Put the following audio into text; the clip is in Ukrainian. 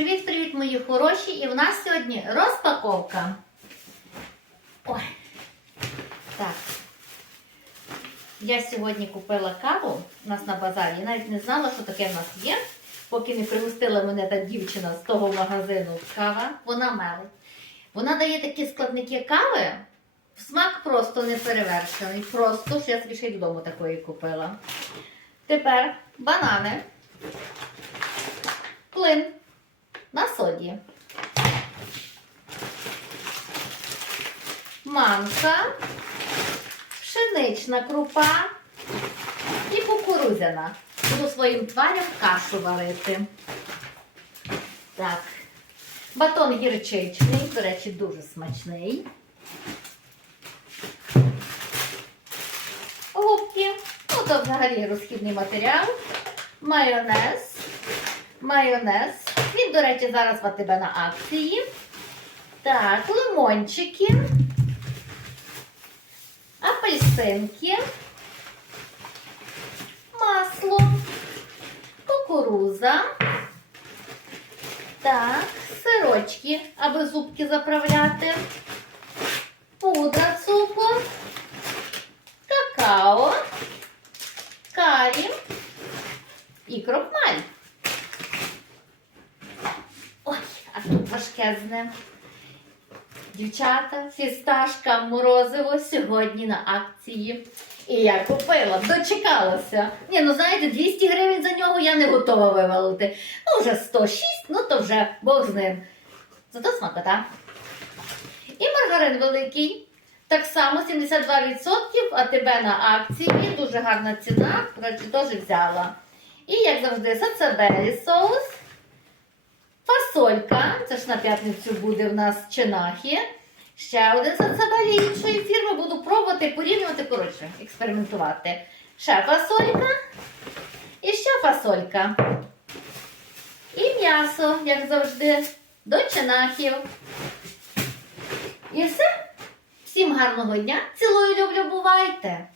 Привіт-привіт, мої хороші! І в нас сьогодні розпаковка. Ой. Так. Я сьогодні купила каву у нас на базарі. Я навіть не знала, що таке в нас є, поки не пригостила мене та дівчина з того магазину кава. Вона мелить. Вона дає такі складники кави. Смак просто не перевершений. Просто що я собі ще й додому такої купила. Тепер банани. Плин на соді. Манка, пшенична крупа і кукурудзяна. Буду своїм тварям кашу варити. Так. Батон гірчичний, до речі, дуже смачний. Губки. Ну, то взагалі розхідний матеріал. Майонез. Майонез. Він, до речі, зараз в АТБ на акції. Так, лимончики. Апельсинки. Масло. Кукуруза. Так, сирочки, аби зубки заправляти. Пудра цукор. Какао. Карі і крохмаль. Важкезне. Дівчата, фісташка, морозиво сьогодні на акції. І я купила, дочекалася. Ні, ну знаєте, 200 гривень за нього я не готова вивалити. Ну, вже 106, ну то вже Бог з ним. Зато смакота. І маргарин великий. Так само 72%, а тебе на акції. Дуже гарна ціна. Теж взяла. І, як завжди, сацебелі соус. Фасолька. Це ж на п'ятницю буде в нас чинахи. Ще один сацебелі іншої фірми. Буду пробувати, порівнювати, коротше, експериментувати. Ще фасолька. І ще фасолька. І м'ясо, як завжди, до чинахів. І все. Всім гарного дня. Цілую, люблю, бувайте!